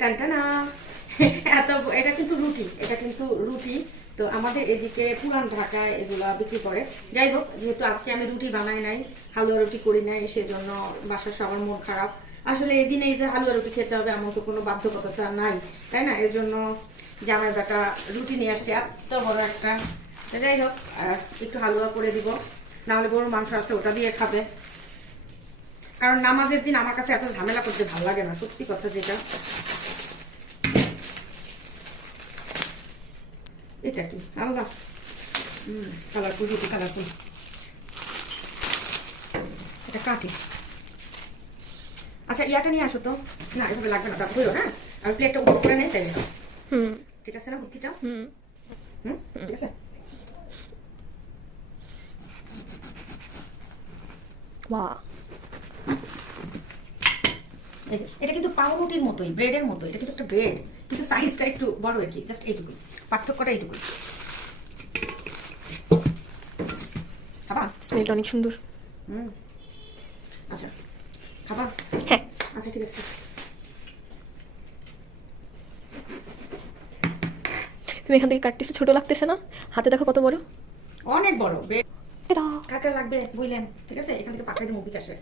টানটানা। এত এটা কিন্তু রুটি, এটা কিন্তু রুটি। তো আমাদের এদিকে পুরান ঢাকায় এগুলা বিক্রি করে। যাই হোক, যেহেতু আজকে আমি রুটি বানাই নাই, হালুয়া রুটি করি নাই, সেজন্য বাসার সবার মন খারাপ। আসলে এই দিনে এই যে হালুয়া রুটি খেতে হবে, এমন তো কোনো বাধ্যকতা নাই, তাই না? এর জন্য জামাই বেটা রুটি নিয়ে আসছে, এত বড় একটা। যাই হোক একটু হালুয়া করে দিব, নাহলে গরুর মাংস আছে, ওটা দিয়ে খাবে। কারণ নামাজের দিন আমার কাছে এত ঝামেলা করতে ভালো লাগে না, সত্যি কথা যেটা। এটা কি? আলাদা কালারফুল রুটি কালারফুল এটা কাটি আচ্ছা ইয়াটা নিয়ে আসো তো। না এভাবে লাগবে না তারপর হইল হ্যাঁ? আমি প্লেটটা উপর করে নেই তাই হুম। ঠিক আছে না বুদ্ধিটা হুম। হুম ঠিক আছে? বা এই যে, এটা কিন্তু পাউরুটির মতোই ব্রেডের মতো এটা কিন্তু একটা ব্রেড কিন্তু সাইজটা একটু বড় আর কি জাস্ট এইটুকুই পার্থক্যটা এইটুকুই। খাবা স্মেলটা অনেক সুন্দর। হুম। আচ্ছা খাবা হ্যাঁ। আচ্ছা ঠিক আছে। তুমি এখান থেকে কাটতেছো ছোট লাগতেছে না? হাতে দেখো কত বড়। অনেক বড় ব্রেড কাকা লাগবে বুঝলেন ঠিক আছে? এখান থেকে পাকাই দিয়ে মুভি আসে